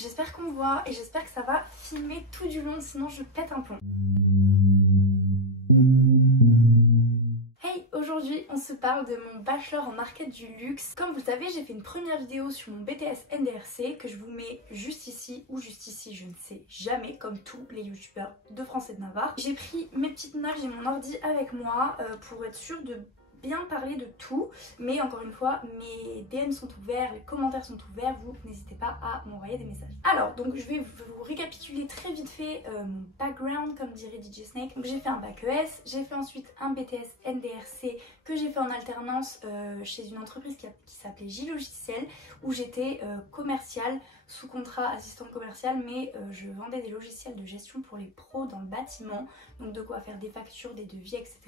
j'espère qu'on me voit et j'espère que ça va filmer tout du long, sinon je pète un plomb. Hey, aujourd'hui on se parle de mon bachelor en market du luxe. Comme vous le savez, j'ai fait une première vidéo sur mon BTS NDRC que je vous mets juste ici ou juste ici, je ne sais jamais, comme tous les youtubeurs de France et de Navarre. J'ai pris mes petites notes, j'ai mon ordi avec moi pour être sûre de bien parler de tout, mais encore une fois mes DM sont ouverts, les commentaires sont ouverts, vous n'hésitez pas à m'envoyer des messages. Alors donc je vais vous récapituler très vite fait mon background comme dirait DJ Snake. Donc j'ai fait un bac ES, j'ai fait ensuite un BTS NDRC que j'ai fait en alternance chez une entreprise qui s'appelait J Logiciel où j'étais commerciale sous contrat assistante commerciale, mais je vendais des logiciels de gestion pour les pros dans le bâtiment, donc de quoi faire des factures, des devis, etc.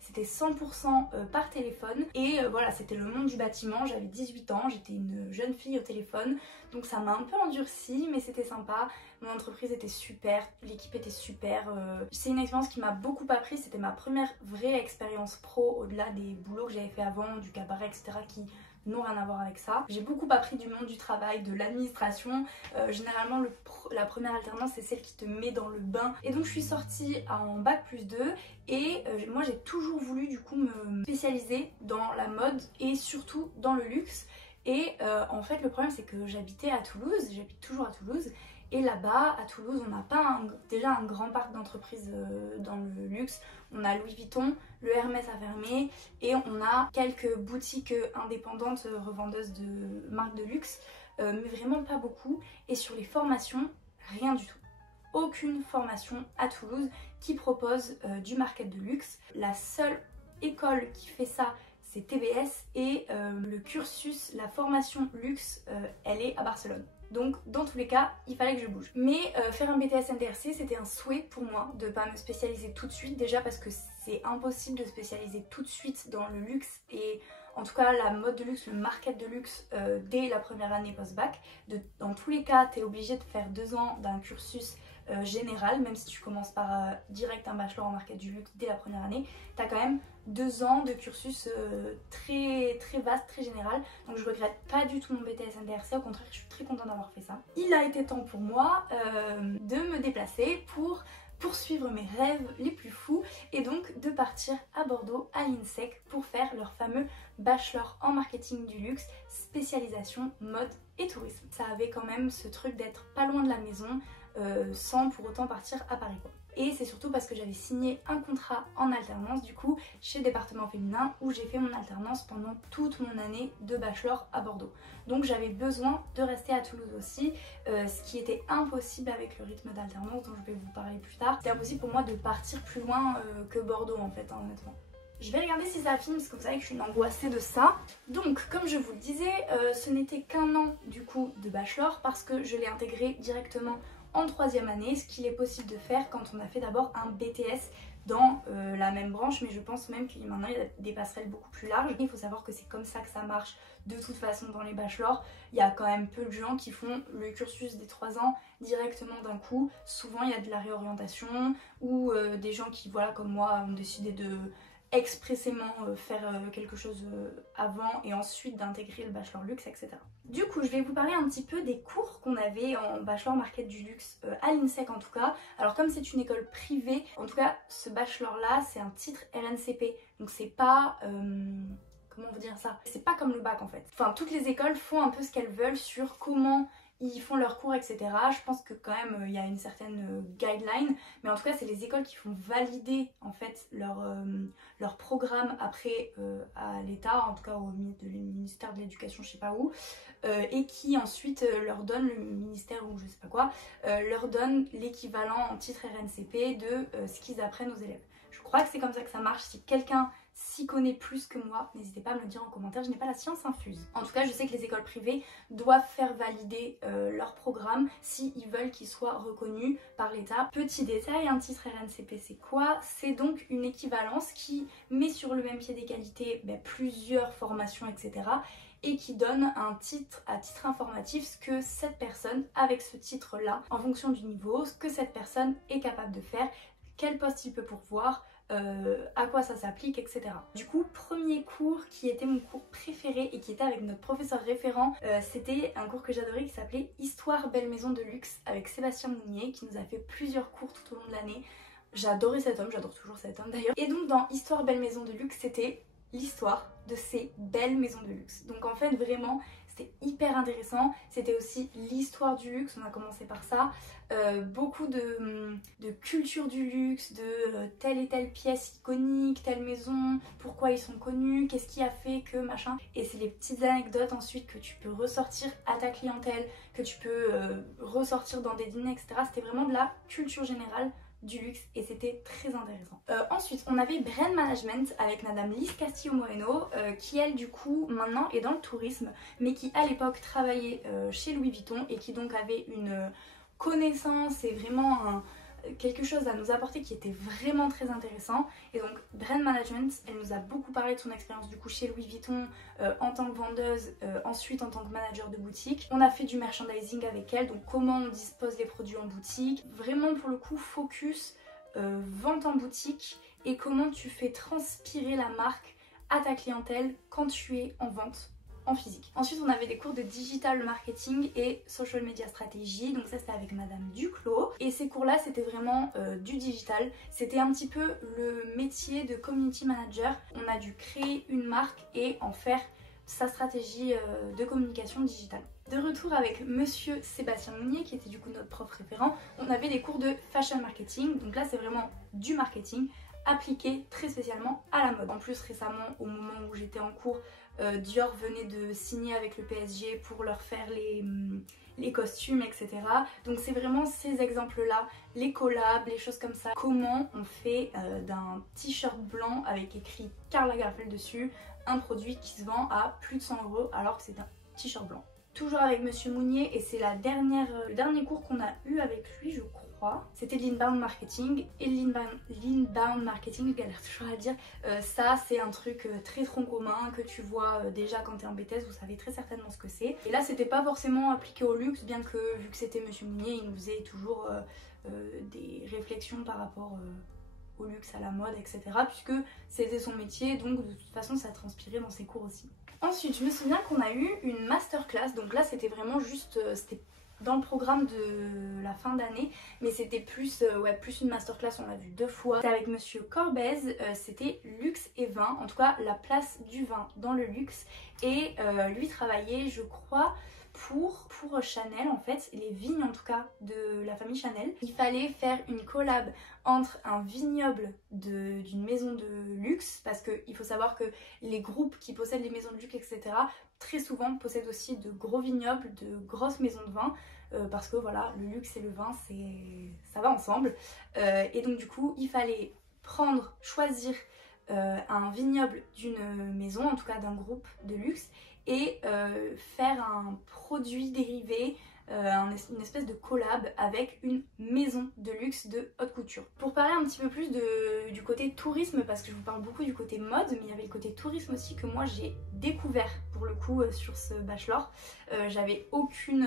C'était 100% par téléphone et voilà, c'était le monde du bâtiment. J'avais 18 ans, j'étais une jeune fille au téléphone, donc ça m'a un peu endurcie, mais c'était sympa. Mon entreprise était super, l'équipe était super. C'est une expérience qui m'a beaucoup appris, c'était ma première vraie expérience pro au-delà des boulots que j'avais fait avant, du cabaret, etc. qui n'ont rien à voir avec ça. J'ai beaucoup appris du monde du travail, de l'administration. Généralement la première alternance c'est celle qui te met dans le bain. Et donc je suis sortie en bac+2 et moi j'ai toujours voulu du coup me spécialiser dans la mode et surtout dans le luxe. Et en fait le problème c'est que j'habitais à Toulouse, j'habite toujours à Toulouse. Et là-bas, à Toulouse, on n'a pas déjà un grand parc d'entreprises dans le luxe. On a Louis Vuitton, le Hermès a fermé et on a quelques boutiques indépendantes revendeuses de marques de luxe, mais vraiment pas beaucoup. Et sur les formations, rien du tout. Aucune formation à Toulouse qui propose du market de luxe. La seule école qui fait ça, c'est TBS et le cursus, la formation luxe, elle est à Barcelone. Donc dans tous les cas, il fallait que je bouge. Mais faire un BTS NDRC, c'était un souhait pour moi de pas me spécialiser tout de suite. Déjà parce que c'est impossible de spécialiser tout de suite dans le luxe et en tout cas la mode de luxe, le market de luxe dès la première année post-bac. Dans tous les cas, tu es obligé de faire 2 ans d'un cursus général, même si tu commences par direct un bachelor en market du luxe dès la première année, tu as quand même 2 ans de cursus très vaste, très général. Donc je regrette pas du tout mon BTS NDRC, au contraire je suis très contente d'avoir fait ça. Il a été temps pour moi de me déplacer pour poursuivre mes rêves les plus fous et donc de partir à Bordeaux à l'INSEC pour faire leur fameux bachelor en marketing du luxe, spécialisation mode et tourisme. Ça avait quand même ce truc d'être pas loin de la maison sans pour autant partir à Paris quoi. Et c'est surtout parce que j'avais signé un contrat en alternance du coup chez Département Féminin où j'ai fait mon alternance pendant toute mon année de bachelor à Bordeaux. Donc j'avais besoin de rester à Toulouse aussi, ce qui était impossible avec le rythme d'alternance dont je vais vous parler plus tard. C'était impossible pour moi de partir plus loin que Bordeaux en fait, hein, honnêtement. Je vais regarder si ça filme parce que vous savez que je suis une angoissée de ça. Donc comme je vous le disais, ce n'était qu'un an du coup de bachelor parce que je l'ai intégré directement en 3e année, ce qu'il est possible de faire quand on a fait d'abord un BTS dans la même branche, mais je pense même qu'il maintenant il y a des passerelles beaucoup plus larges. Il faut savoir que c'est comme ça que ça marche de toute façon dans les bachelors. Il y a quand même peu de gens qui font le cursus des 3 ans directement d'un coup. Souvent il y a de la réorientation ou des gens qui, voilà, comme moi, ont décidé de expressément faire quelque chose avant et ensuite d'intégrer le bachelor luxe, etc. Du coup je vais vous parler un petit peu des cours qu'on avait en bachelor market du luxe à l'INSEC en tout cas. Alors comme c'est une école privée, en tout cas ce bachelor là c'est un titre RNCP, donc c'est pas comment vous dire ça, c'est pas comme le bac en fait. Enfin toutes les écoles font un peu ce qu'elles veulent sur comment ils font leurs cours, etc. Je pense que quand même il y a une certaine guideline, mais en tout cas c'est les écoles qui font valider en fait leur programme après à l'État, en tout cas au ministère de l'Éducation, je sais pas où, et qui ensuite leur donne, le ministère ou je sais pas quoi, leur donne l'équivalent en titre RNCP de ce qu'ils apprennent aux élèves. Je crois que c'est comme ça que ça marche. Si quelqu'un s'y connaît plus que moi, n'hésitez pas à me le dire en commentaire, je n'ai pas la science infuse. En tout cas, je sais que les écoles privées doivent faire valider leur programme s'ils veulent qu'il soit reconnu par l'État. Petit détail, un titre RNCP c'est quoi? C'est donc une équivalence qui met sur le même pied d'égalité plusieurs formations, etc. et qui donne un titre à titre informatif, ce que cette personne, avec ce titre-là, en fonction du niveau, ce que cette personne est capable de faire, quel poste il peut pourvoir, à quoi ça s'applique, etc. Du coup, premier cours qui était mon cours préféré et qui était avec notre professeur référent, c'était un cours que j'adorais qui s'appelait Histoire belle maison de luxe avec Sébastien Mounier qui nous a fait plusieurs cours tout au long de l'année. J'adorais cet homme, j'adore toujours cet homme d'ailleurs. Et donc dans Histoire belle maison de luxe, c'était l'histoire de ces belles maisons de luxe. Donc en fait vraiment c'était hyper intéressant, c'était aussi l'histoire du luxe, on a commencé par ça, beaucoup de culture du luxe, de telle et telle pièce iconique, telle maison, pourquoi ils sont connus, qu'est-ce qui a fait que machin. Et c'est les petites anecdotes ensuite que tu peux ressortir à ta clientèle, que tu peux ressortir dans des dîners, etc. C'était vraiment de la culture générale du luxe et c'était très intéressant. Ensuite on avait Brand Management avec madame Lise Castillo Moreno qui elle du coup maintenant est dans le tourisme mais qui à l'époque travaillait chez Louis Vuitton et qui donc avait une connaissance et vraiment quelque chose à nous apporter qui était vraiment très intéressant. Et donc Brand Management, elle nous a beaucoup parlé de son expérience du coup chez Louis Vuitton en tant que vendeuse, ensuite en tant que manager de boutique. On a fait du merchandising avec elle, donc comment on dispose les produits en boutique. Vraiment pour le coup focus vente en boutique et comment tu fais transpirer la marque à ta clientèle quand tu es en vente en physique. Ensuite on avait des cours de digital marketing et social media stratégie, donc ça c'était avec madame Duclos et ces cours là c'était vraiment du digital, c'était un petit peu le métier de community manager. On a dû créer une marque et en faire sa stratégie de communication digitale. De retour avec monsieur Sébastien Mounier qui était du coup notre prof référent, on avait des cours de fashion marketing, donc là c'est vraiment du marketing appliqué très spécialement à la mode. En plus récemment au moment où j'étais en cours, Dior venait de signer avec le PSG pour leur faire les costumes, etc. Donc c'est vraiment ces exemples-là, les collabs, les choses comme ça. Comment on fait d'un t-shirt blanc avec écrit Karl Lagerfeld dessus un produit qui se vend à plus de 100 € alors que c'est un t-shirt blanc. Toujours avec monsieur Mounier et c'est le dernier cours qu'on a eu avec lui je crois. C'était l'inbound marketing et l'inbound marketing, je galère toujours à le dire, ça c'est un truc très tronc commun que tu vois déjà quand tu es en BTS, vous savez très certainement ce que c'est. Et là c'était pas forcément appliqué au luxe, bien que vu que c'était monsieur Mounier, il nous faisait toujours des réflexions par rapport au luxe, à la mode, etc. puisque c'était son métier, donc de toute façon ça transpirait dans ses cours aussi. Ensuite je me souviens qu'on a eu une masterclass, donc là c'était vraiment juste, c'était dans le programme de la fin d'année, mais c'était plus, plus une masterclass, on l'a vu 2 fois. C'était avec monsieur Corbez, c'était luxe et vin, en tout cas la place du vin dans le luxe, et lui travaillait je crois pour Chanel en fait, les vignes en tout cas de la famille Chanel. Il fallait faire une collab entre un vignoble d'une maison de luxe, parce qu'il faut savoir que les groupes qui possèdent les maisons de luxe etc. très souvent possèdent aussi de gros vignobles, de grosses maisons de vin, parce que voilà, le luxe et le vin ça va ensemble. Et donc du coup il fallait choisir un vignoble d'une maison, en tout cas d'un groupe de luxe, et faire un produit dérivé, une espèce de collab avec une maison de luxe de haute couture. Pour parler un petit peu plus du côté tourisme, parce que je vous parle beaucoup du côté mode, mais il y avait le côté tourisme aussi que moi j'ai découvert pour le coup sur ce bachelor. J'avais aucune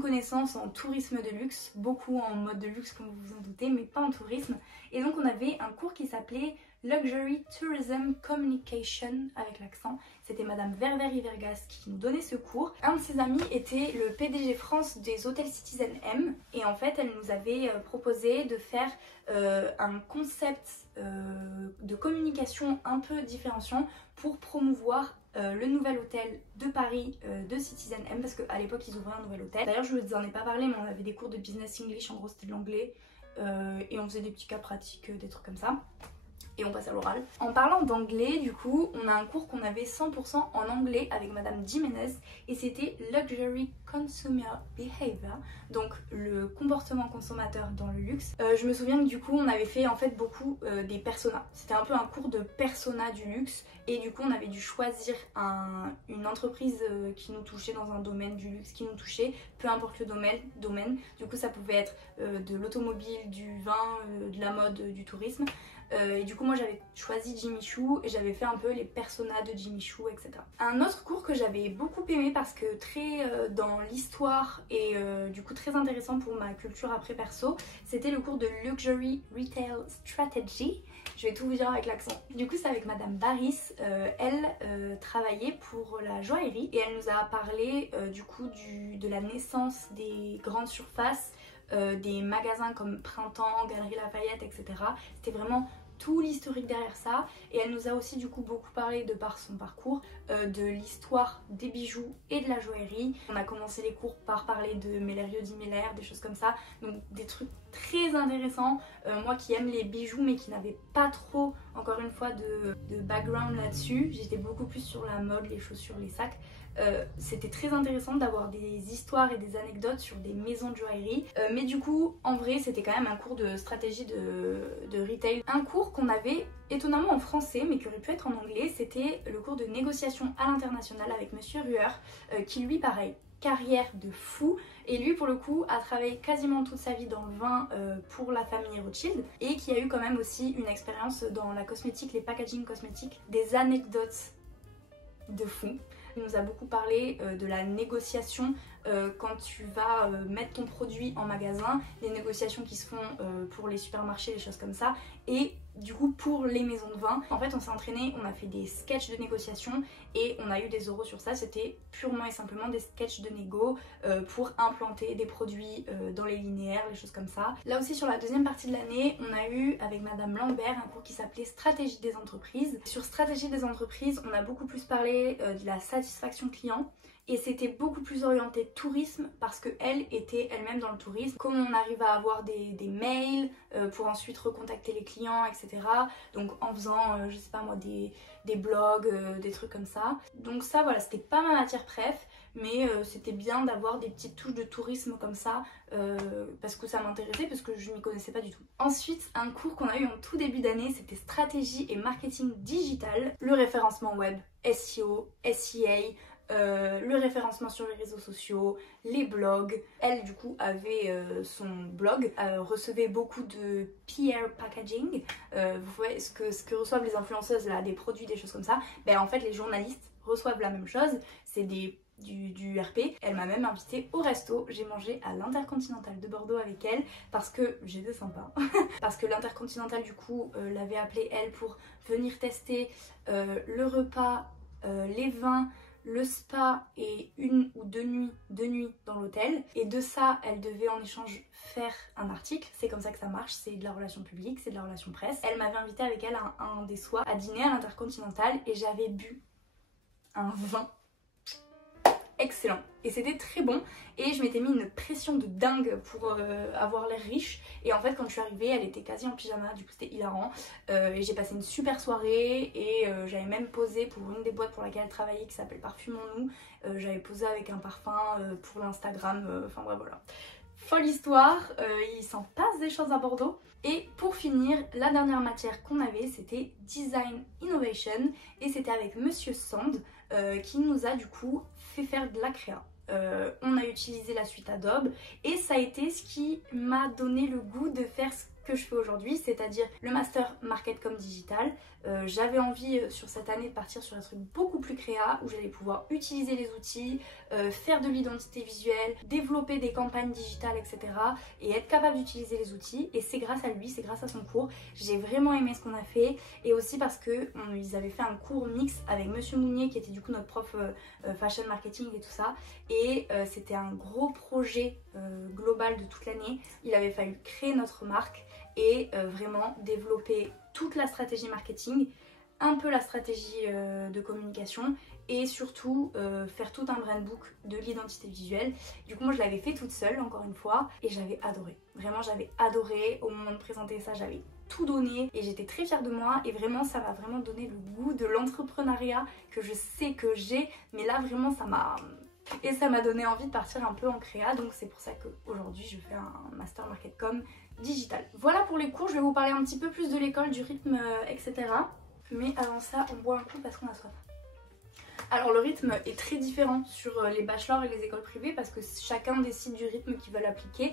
connaissance en tourisme de luxe, beaucoup en mode de luxe comme vous vous en doutez, mais pas en tourisme. Et donc on avait un cours qui s'appelait Luxury Tourism Communication avec l'accent. C'était madame Verver-Ivergas qui nous donnait ce cours. Un de ses amis était le PDG France des hôtels Citizen M et en fait elle nous avait proposé de faire un concept de communication un peu différenciant pour promouvoir le nouvel hôtel de Paris de Citizen M, parce qu'à l'époque ils ouvraient un nouvel hôtel. D'ailleurs je vous en ai pas parlé, mais on avait des cours de business English, en gros c'était de l'anglais, et on faisait des petits cas pratiques, des trucs comme ça. Et on passe à l'oral. En parlant d'anglais, du coup, on a un cours qu'on avait 100% en anglais avec madame Jiménez et c'était Luxury Consumer Behavior, donc le comportement consommateur dans le luxe. Je me souviens que du coup, on avait fait en fait beaucoup des personas. C'était un peu un cours de persona du luxe et du coup, on avait dû choisir une entreprise qui nous touchait dans un domaine du luxe qui nous touchait, peu importe le domaine. Du coup, ça pouvait être de l'automobile, du vin, de la mode, du tourisme. Et du coup moi j'avais choisi Jimmy Choo et j'avais fait un peu les personas de Jimmy Choo, etc. Un autre cours que j'avais beaucoup aimé parce que très dans l'histoire et du coup très intéressant pour ma culture après perso, c'était le cours de Luxury Retail Strategy. Je vais tout vous dire avec l'accent. Du coup c'est avec Madame Baris, elle travaillait pour la joaillerie et elle nous a parlé du coup de la naissance des grandes surfaces, des magasins comme Printemps, Galeries Lafayette, etc. C'était vraiment tout l'historique derrière ça, et elle nous a aussi du coup beaucoup parlé de par son parcours de l'histoire des bijoux et de la joaillerie. On a commencé les cours par parler de Mellerio di Miller, des choses comme ça, donc des trucs très intéressants. Moi qui aime les bijoux mais qui n'avais pas trop, encore une fois, de background là-dessus, j'étais beaucoup plus sur la mode, les chaussures, les sacs. C'était très intéressant d'avoir des histoires et des anecdotes sur des maisons de joaillerie, mais du coup en vrai c'était quand même un cours de stratégie de retail, un cours qu'on avait étonnamment en français mais qui aurait pu être en anglais. C'était le cours de négociation à l'international avec Monsieur Ruher, qui lui pareil, carrière de fou, et lui pour le coup a travaillé quasiment toute sa vie dans le vin pour la famille Rothschild, et qui a eu quand même aussi une expérience dans la cosmétique, les packaging cosmétiques, des anecdotes de fou. Il nous a beaucoup parlé de la négociation quand tu vas mettre ton produit en magasin, les négociations qui se font pour les supermarchés, les choses comme ça, et du coup pour les maisons de vin. En fait on s'est entraîné, on a fait des sketchs de négociation et on a eu des euros sur ça. C'était purement et simplement des sketchs de négo pour implanter des produits dans les linéaires, les choses comme ça. Là aussi sur la deuxième partie de l'année, on a eu avec Madame Lambert un cours qui s'appelait Stratégie des entreprises. Sur Stratégie des entreprises, on a beaucoup plus parlé de la satisfaction client. Et c'était beaucoup plus orienté tourisme parce qu'elle était elle-même dans le tourisme. Comment on arrive à avoir des mails pour ensuite recontacter les clients, etc. Donc en faisant, je sais pas moi, des blogs, des trucs comme ça. Donc ça voilà, c'était pas ma matière préf, mais c'était bien d'avoir des petites touches de tourisme comme ça parce que ça m'intéressait, parce que je m'y connaissais pas du tout. Ensuite, un cours qu'on a eu en tout début d'année, c'était stratégie et marketing digital, le référencement web, SEO, SEA, le référencement sur les réseaux sociaux, les blogs. Elle du coup avait son blog, recevait beaucoup de PR packaging, vous voyez ce que reçoivent les influenceuses là, des produits, des choses comme ça. Ben en fait les journalistes reçoivent la même chose, c'est du RP. Elle m'a même invitée au resto, j'ai mangé à l'Intercontinental de Bordeaux avec elle parce que j'étais sympa. Parce que l'Intercontinental du coup l'avait appelée elle pour venir tester le repas, les vins, le spa et une ou deux nuits dans l'hôtel, et de ça elle devait en échange faire un article. C'est comme ça que ça marche, c'est de la relation publique, c'est de la relation presse. Elle m'avait invitée avec elle un des soirs à dîner à l'Intercontinental et j'avais bu un vin excellent et c'était très bon, et je m'étais mis une pression de dingue pour avoir l'air riche, et en fait quand je suis arrivée elle était quasi en pyjama, du coup c'était hilarant, et j'ai passé une super soirée, et j'avais même posé pour une des boîtes pour laquelle elle travaillait qui s'appelle Parfumons-nous, j'avais posé avec un parfum pour l'Instagram, enfin bref voilà. Folle histoire, il s'en passe des choses à Bordeaux. Et pour finir, la dernière matière qu'on avait c'était Design Innovation, et c'était avec Monsieur Sand qui nous a du coup fait faire de la créa. On a utilisé la suite Adobe et ça a été ce qui m'a donné le goût de faire ce que je fais aujourd'hui, c'est-à-dire le master market comme digital. J'avais envie sur cette année de partir sur un truc beaucoup plus créa où j'allais pouvoir utiliser les outils, faire de l'identité visuelle, développer des campagnes digitales, etc. et être capable d'utiliser les outils, et c'est grâce à lui, c'est grâce à son cours. J'ai vraiment aimé ce qu'on a fait, et aussi parce que ils avaient fait un cours mix avec Monsieur Mounier qui était du coup notre prof fashion marketing et tout ça, et c'était un gros projet global de toute l'année. Il avait fallu créer notre marque et vraiment développer toute la stratégie marketing, un peu la stratégie de communication, et surtout faire tout un brand book de l'identité visuelle. Du coup moi je l'avais fait toute seule encore une fois et j'avais adoré, vraiment j'avais adoré. Au moment de présenter ça j'avais tout donné et j'étais très fière de moi, et vraiment ça m'a vraiment donné le goût de l'entrepreneuriat que je sais que j'ai, mais là vraiment ça m'a donné envie de partir un peu en créa, donc c'est pour ça qu'aujourd'hui je fais un master market com digital. Voilà pour les cours, je vais vous parler un petit peu plus de l'école, du rythme, etc. Mais avant ça, on boit un coup parce qu'on a soif. Alors le rythme est très différent sur les bachelors et les écoles privées parce que chacun décide du rythme qu'ils veulent appliquer.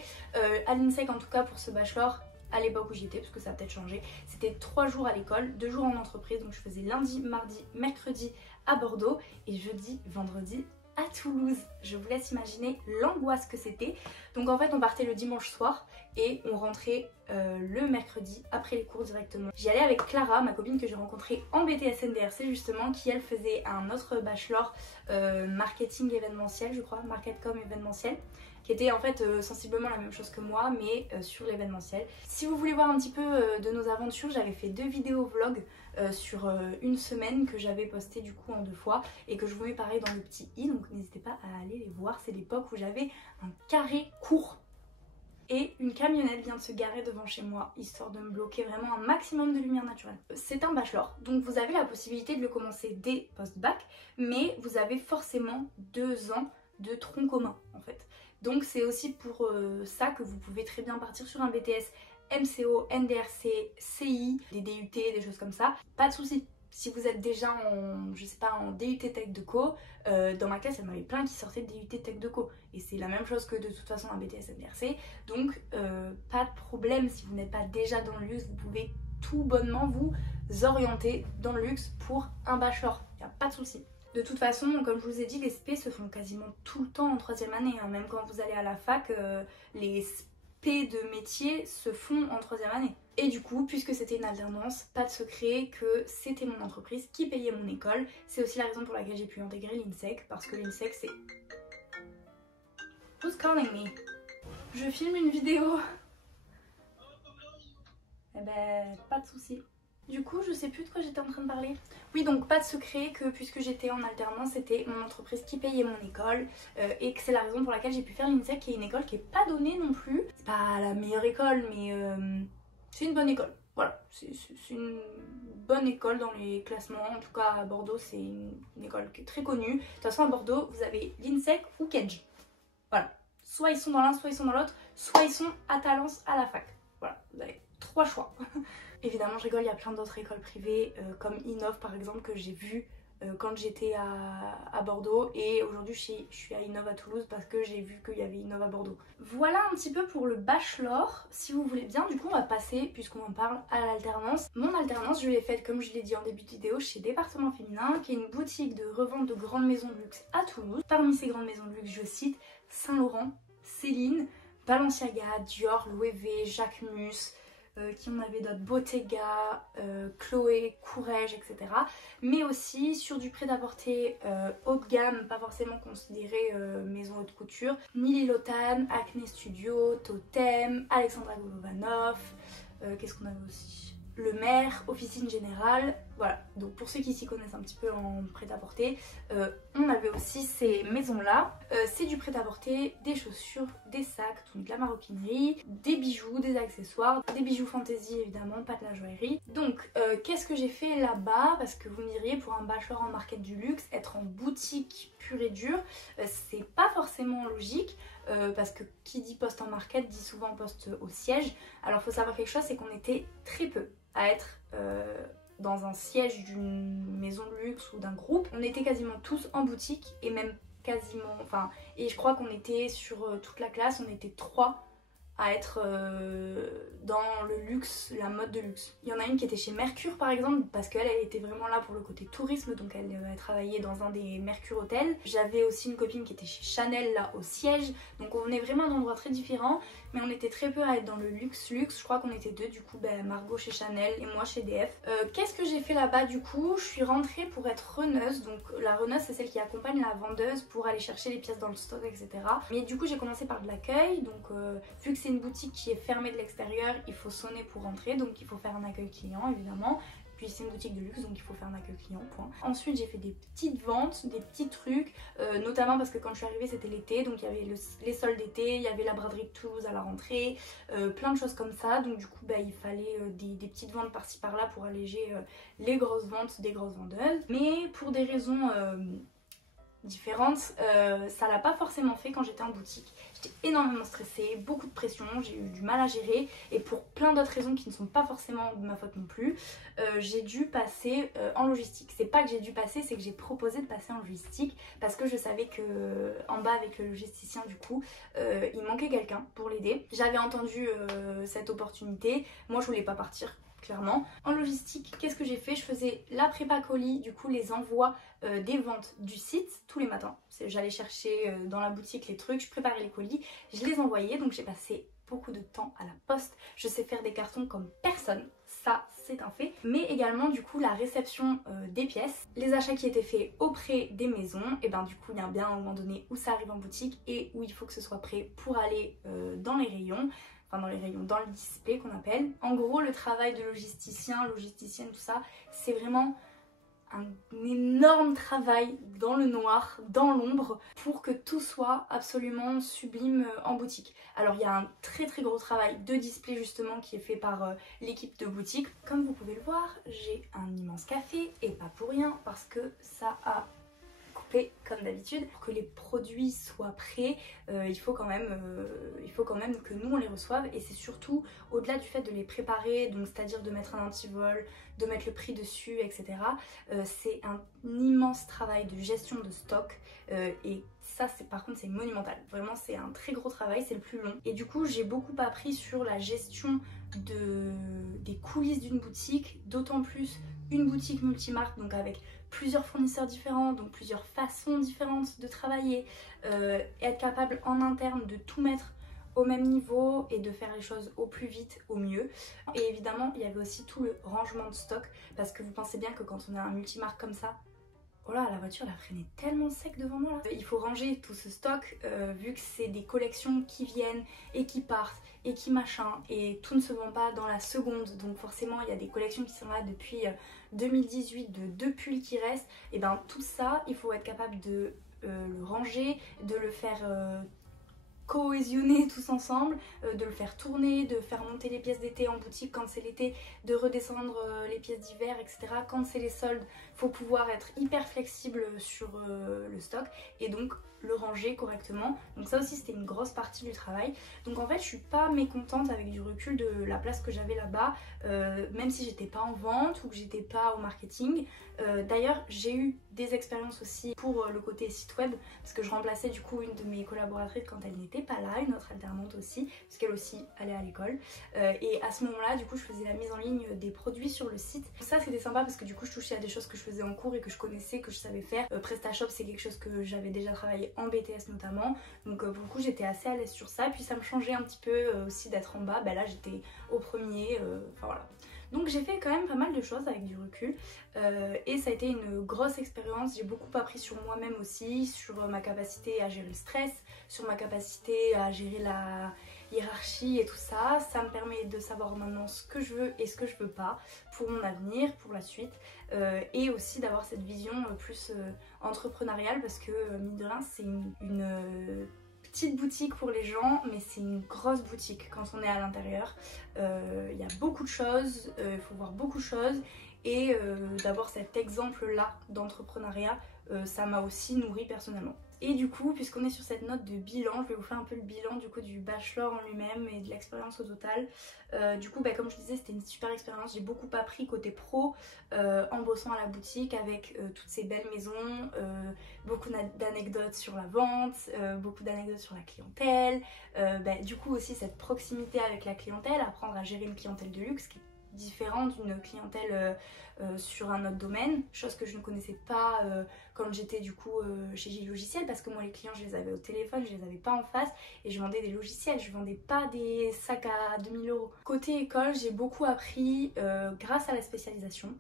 À l'INSEC en tout cas pour ce bachelor, à l'époque où j'y étais, parce que ça a peut-être changé, c'était 3 jours à l'école, 2 jours en entreprise, donc je faisais lundi, mardi, mercredi à Bordeaux et jeudi, vendredi à Toulouse. Je vous laisse imaginer l'angoisse que c'était. Donc en fait on partait le dimanche soir et on rentrait le mercredi après les cours directement. J'y allais avec Clara, ma copine que j'ai rencontrée en BTS NDRC justement, qui elle faisait un autre bachelor marketing événementiel, je crois, marketcom événementiel, qui était en fait sensiblement la même chose que moi mais sur l'événementiel. Si vous voulez voir un petit peu de nos aventures, j'avais fait 2 vidéos vlog sur une semaine que j'avais posté du coup en 2 fois et que je vous mets pareil dans le petit i, donc n'hésitez pas à aller les voir. C'est l'époque où j'avais un carré court et une camionnette vient de se garer devant chez moi histoire de me bloquer vraiment un maximum de lumière naturelle. C'est un bachelor, donc vous avez la possibilité de le commencer dès post-bac, mais vous avez forcément 2 ans de tronc commun en fait. Donc c'est aussi pour ça que vous pouvez très bien partir sur un BTS MCO, NDRC, CI, des DUT, des choses comme ça, pas de souci. Si vous êtes déjà en, je sais pas, en DUT Tech de Co, dans ma classe il y en avait plein qui sortaient de DUT Tech de Co. Et c'est la même chose que de toute façon un BTS NDRC. Donc pas de problème, si vous n'êtes pas déjà dans le luxe, vous pouvez tout bonnement vous orienter dans le luxe pour un bachelor. Il n'y a pas de souci. De toute façon, comme je vous ai dit, les SP se font quasiment tout le temps en 3e année. Hein. Même quand vous allez à la fac, les SP de métier se font en 3e année. Et du coup, puisque c'était une alternance, pas de secret que c'était mon entreprise qui payait mon école. C'est aussi la raison pour laquelle j'ai pu intégrer l'INSEC, parce que l'INSEC c'est... Who's calling me? Je filme une vidéo. Eh ben, pas de souci. Du coup, je sais plus de quoi j'étais en train de parler. Oui, donc pas de secret que puisque j'étais en alternance, c'était mon entreprise qui payait mon école et que c'est la raison pour laquelle j'ai pu faire l'INSEC, qui est une école qui est pas donnée non plus. C'est pas la meilleure école, mais c'est une bonne école. Voilà, c'est une bonne école dans les classements. En tout cas, à Bordeaux, c'est une école qui est très connue. De toute façon, à Bordeaux, vous avez l'INSEC ou Kedge. Voilà. Soit ils sont dans l'un, soit ils sont dans l'autre, soit ils sont à Talence à la fac. Voilà, vous avez 3 choix. Évidemment, je rigole, il y a plein d'autres écoles privées comme Innov par exemple que j'ai vu quand j'étais à Bordeaux, et aujourd'hui je suis à Innov à Toulouse parce que j'ai vu qu'il y avait Innov à Bordeaux. Voilà un petit peu pour le bachelor. Si vous voulez bien, du coup on va passer, puisqu'on en parle, à l'alternance. Mon alternance, je l'ai faite comme je l'ai dit en début de vidéo chez Département Féminin, qui est une boutique de revente de grandes maisons de luxe à Toulouse. Parmi ces grandes maisons de luxe, je cite Saint Laurent, Céline, Balenciaga, Dior, Louis V, Jacquemus, qui on avait d'autres, Bottega, Chloé, Courrèges, etc. Mais aussi sur du prêt-à-porter haut de gamme, pas forcément considéré maison haute couture, Nili Lotan, Acne Studio, Totem, Alexandra Golovanov, qu'est-ce qu'on avait aussi, Le Maire, Officine Générale. Voilà, donc pour ceux qui s'y connaissent un petit peu en prêt-à-porter, on avait aussi ces maisons-là. C'est du prêt-à-porter, des chaussures, des sacs, donc de la maroquinerie, des bijoux, des accessoires, des bijoux fantasy évidemment, pas de la joaillerie. Donc qu'est-ce que j'ai fait là-bas? Parce que vous me diriez, pour un bachelor en market du luxe, être en boutique pure et dure, c'est pas forcément logique. Parce que qui dit poste en market dit souvent poste au siège. Alors faut savoir quelque chose, c'est qu'on était très peu à être dans un siège d'une maison de luxe ou d'un groupe. On était quasiment tous en boutique, et même quasiment, enfin, et je crois qu'on était sur toute la classe, on était 3 à être dans le luxe, la mode de luxe. Il y en a une qui était chez Mercure par exemple, parce qu'elle était vraiment là pour le côté tourisme, donc elle travaillait dans un des Mercure Hôtels. J'avais aussi une copine qui était chez Chanel là au siège, donc on venait vraiment d'endroits très différents, mais on était très peu à être dans le luxe. Je crois qu'on était 2 du coup, Margot chez Chanel et moi chez DF. Qu'est-ce que j'ai fait là-bas du coup? Je suis rentrée pour être runneuse, donc la runneuse c'est celle qui accompagne la vendeuse pour aller chercher les pièces dans le stock, etc. Mais du coup j'ai commencé par de l'accueil, donc vu que c'est une boutique qui est fermée de l'extérieur, il faut sonner pour rentrer, donc il faut faire un accueil client évidemment. Puis c'est une boutique de luxe, donc il faut faire un accueil client, point. Ensuite j'ai fait des petites ventes, des petits trucs, notamment parce que quand je suis arrivée c'était l'été, donc il y avait les soldes d'été, il y avait la braderie de Toulouse à la rentrée, plein de choses comme ça. Donc du coup il fallait des petites ventes par-ci par-là pour alléger les grosses ventes des grosses vendeuses. Mais pour des raisons différentes, ça l'a pas forcément fait quand j'étais en boutique. J'étais énormément stressée, beaucoup de pression, j'ai eu du mal à gérer, et pour plein d'autres raisons qui ne sont pas forcément de ma faute non plus, j'ai dû passer en logistique. C'est pas que j'ai dû passer, c'est que j'ai proposé de passer en logistique parce que je savais que en bas avec le logisticien du coup, il manquait quelqu'un pour l'aider. J'avais entendu cette opportunité, moi je voulais pas partir. clairement. En logistique, qu'est-ce que j'ai fait? Je faisais la prépa colis, du coup les envois des ventes du site tous les matins. J'allais chercher dans la boutique les trucs, je préparais les colis, je les envoyais, donc j'ai passé beaucoup de temps à la poste. Je sais faire des cartons comme personne, ça c'est un fait. Mais également du coup la réception des pièces, les achats qui étaient faits auprès des maisons, et ben du coup il y a bien un moment donné où ça arrive en boutique et où il faut que ce soit prêt pour aller dans les rayons. Enfin dans les rayons, dans le display qu'on appelle. En gros le travail de logisticien, logisticienne, tout ça, c'est vraiment un énorme travail dans le noir, dans l'ombre, pour que tout soit absolument sublime en boutique. Alors il y a un très gros travail de display justement qui est fait par l'équipe de boutique. Comme vous pouvez le voir, j'ai un immense café et pas pour rien parce que ça a coupé comme d'habitude. Pour que les produits soient prêts, il faut quand même que nous on les reçoive, et c'est surtout au-delà du fait de les préparer, donc c'est-à-dire de mettre un antivol, de mettre le prix dessus, etc. C'est un immense travail de gestion de stock et ça par contre c'est monumental. Vraiment c'est un très gros travail, c'est le plus long. Et du coup j'ai beaucoup appris sur la gestion des coulisses d'une boutique, d'autant plus une boutique multimarque, donc avec plusieurs fournisseurs différents, donc plusieurs façons différentes de travailler, être capable en interne de tout mettre au même niveau et de faire les choses au plus vite, au mieux. Et évidemment il y avait aussi tout le rangement de stock, parce que vous pensez bien que quand on a un multimarque comme ça, oh là, la voiture elle a freiné tellement sec devant moi là. Il faut ranger tout ce stock vu que c'est des collections qui viennent et qui partent et qui machin, et tout ne se vend pas dans la seconde, donc forcément il y a des collections qui sont là depuis 2018, de 2 pulls qui restent, et ben tout ça il faut être capable de le ranger, de le faire cohésionner tous ensemble, de le faire tourner, de faire monter les pièces d'été en boutique quand c'est l'été, de redescendre les pièces d'hiver, etc. Quand c'est les soldes, faut pouvoir être hyper flexible sur le stock et donc le ranger correctement. Donc ça aussi c'était une grosse partie du travail. Donc en fait je suis pas mécontente avec du recul de la place que j'avais là-bas, même si j'étais pas en vente ou que j'étais pas au marketing. D'ailleurs j'ai eu des expériences aussi pour le côté site web, parce que je remplaçais du coup une de mes collaboratrices quand elle n'était pas là, une autre alternante aussi, parce qu'elle aussi allait à l'école, et à ce moment-là du coup je faisais la mise en ligne des produits sur le site. Ça c'était sympa parce que du coup je touchais à des choses que je faisais en cours et que je connaissais, que je savais faire. PrestaShop c'est quelque chose que j'avais déjà travaillé en BTS notamment, donc pour le coup j'étais assez à l'aise sur ça, puis ça me changeait un petit peu aussi d'être en bas, là j'étais au premier, enfin voilà. Donc j'ai fait quand même pas mal de choses avec du recul et ça a été une grosse expérience. J'ai beaucoup appris sur moi-même aussi, sur ma capacité à gérer le stress, sur ma capacité à gérer la hiérarchie et tout ça. Ça me permet de savoir maintenant ce que je veux et ce que je veux pas pour mon avenir, pour la suite, et aussi d'avoir cette vision plus entrepreneuriale, parce que mine de rien c'est une petite boutique pour les gens, mais c'est une grosse boutique quand on est à l'intérieur. Il y a beaucoup de choses, il faut voir beaucoup de choses, et d'avoir cet exemple là d'entrepreneuriat, ça m'a aussi nourri personnellement. Et du coup, puisqu'on est sur cette note de bilan, je vais vous faire un peu le bilan du coup du bachelor en lui-même et de l'expérience au total. Du coup, comme je disais, c'était une super expérience. J'ai beaucoup appris côté pro en bossant à la boutique avec toutes ces belles maisons, beaucoup d'anecdotes sur la vente, beaucoup d'anecdotes sur la clientèle. Du coup aussi cette proximité avec la clientèle, apprendre à gérer une clientèle de luxe qui est différente d'une clientèle sur un autre domaine, chose que je ne connaissais pas quand j'étais du coup chez J Logiciel, parce que moi les clients je les avais au téléphone, je les avais pas en face, et je vendais des logiciels, je vendais pas des sacs à 2000 €. Côté école, j'ai beaucoup appris grâce à la spécialisation.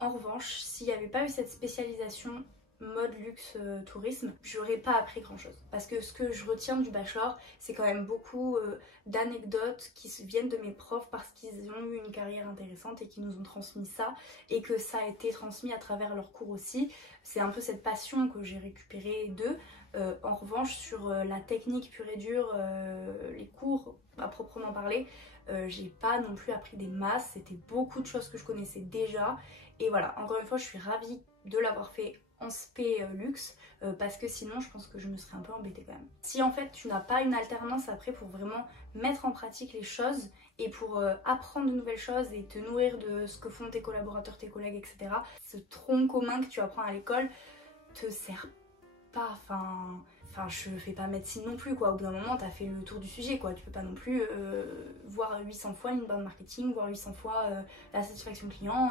En revanche, s'il n'y avait pas eu cette spécialisation mode luxe tourisme, j'aurais pas appris grand chose, parce que ce que je retiens du bachelor c'est quand même beaucoup d'anecdotes qui viennent de mes profs parce qu'ils ont eu une carrière intéressante et qui nous ont transmis ça, et que ça a été transmis à travers leurs cours aussi. C'est un peu cette passion que j'ai récupérée d'eux. En revanche sur la technique pure et dure, les cours à proprement parler, j'ai pas non plus appris des masses, c'était beaucoup de choses que je connaissais déjà, et voilà, encore une fois je suis ravie de l'avoir fait en spé luxe, parce que sinon je pense que je me serais un peu embêtée quand même. Si en fait tu n'as pas une alternance après pour vraiment mettre en pratique les choses et pour apprendre de nouvelles choses et te nourrir de ce que font tes collaborateurs, tes collègues, etc., ce tronc commun que tu apprends à l'école te sert pas, enfin enfin je fais pas médecine non plus quoi, au bout d'un moment t'as fait le tour du sujet quoi, tu peux pas non plus voir 800 fois l'inbound marketing, voir 800 fois la satisfaction client,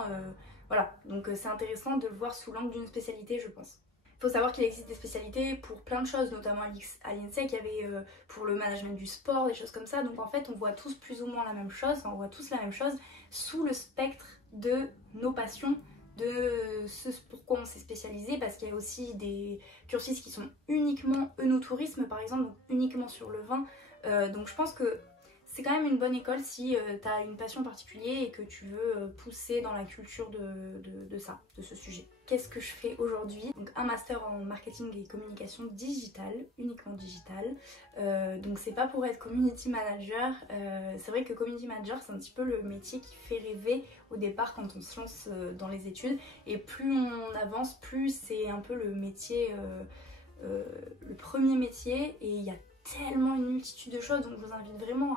voilà, donc c'est intéressant de le voir sous l'angle d'une spécialité je pense. Il faut savoir qu'il existe des spécialités pour plein de choses, notamment à l'INSEC, il y avait pour le management du sport, des choses comme ça, donc en fait on voit tous plus ou moins la même chose, enfin, on voit tous la même chose sous le spectre de nos passions, de ce pourquoi on s'est spécialisé, parce qu'il y a aussi des cursus qui sont uniquement œnotourisme par exemple, donc uniquement sur le vin, donc je pense que c'est quand même une bonne école si tu as une passion particulière et que tu veux pousser dans la culture de ça, de ce sujet. Qu'est-ce que je fais aujourd'hui? Donc un master en marketing et communication digitale, uniquement digitale. Donc c'est pas pour être community manager. C'est vrai que community manager c'est un petit peu le métier qui fait rêver au départ quand on se lance dans les études. Et plus on avance, plus c'est un peu le métier, le premier métier. Et il y a tellement une multitude de choses, donc je vous invite vraiment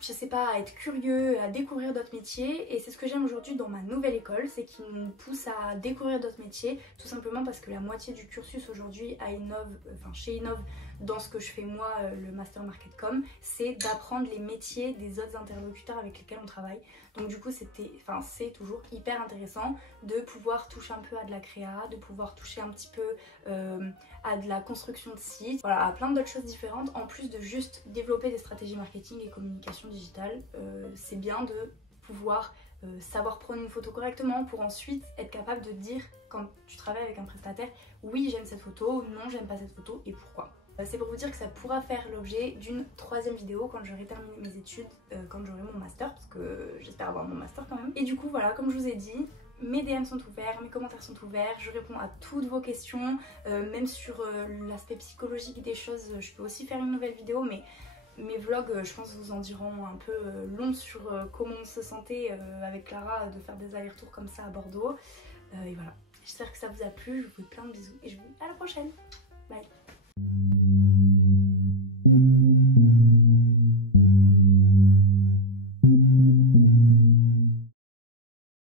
je sais pas, à être curieux, à découvrir d'autres métiers, et c'est ce que j'aime aujourd'hui dans ma nouvelle école, c'est qu'ils nous poussent à découvrir d'autres métiers, tout simplement parce que la moitié du cursus aujourd'hui à chez Innov, dans ce que je fais moi, le Master Marketcom, c'est d'apprendre les métiers des autres interlocuteurs avec lesquels on travaille. Donc du coup c'est toujours hyper intéressant de pouvoir toucher un peu à de la créa, de pouvoir toucher un petit peu à de la construction de sites, voilà, à plein d'autres choses différentes, en plus de juste développer des stratégies marketing et communication digitale. C'est bien de pouvoir savoir prendre une photo correctement pour ensuite être capable de dire quand tu travailles avec un prestataire, oui j'aime cette photo, non j'aime pas cette photo et pourquoi. C'est pour vous dire que ça pourra faire l'objet d'une 3e vidéo quand j'aurai terminé mes études, quand j'aurai mon master, parce que j'espère avoir mon master quand même. Et du coup voilà, comme je vous ai dit, mes DM sont ouverts, mes commentaires sont ouverts, je réponds à toutes vos questions, même sur l'aspect psychologique des choses, je peux aussi faire une nouvelle vidéo, mais mes vlogs, je pense, vous en diront un peu long sur comment on se sentait avec Clara de faire des allers-retours comme ça à Bordeaux. Et voilà, j'espère que ça vous a plu, je vous fais plein de bisous et je vous dis à la prochaine. Bye.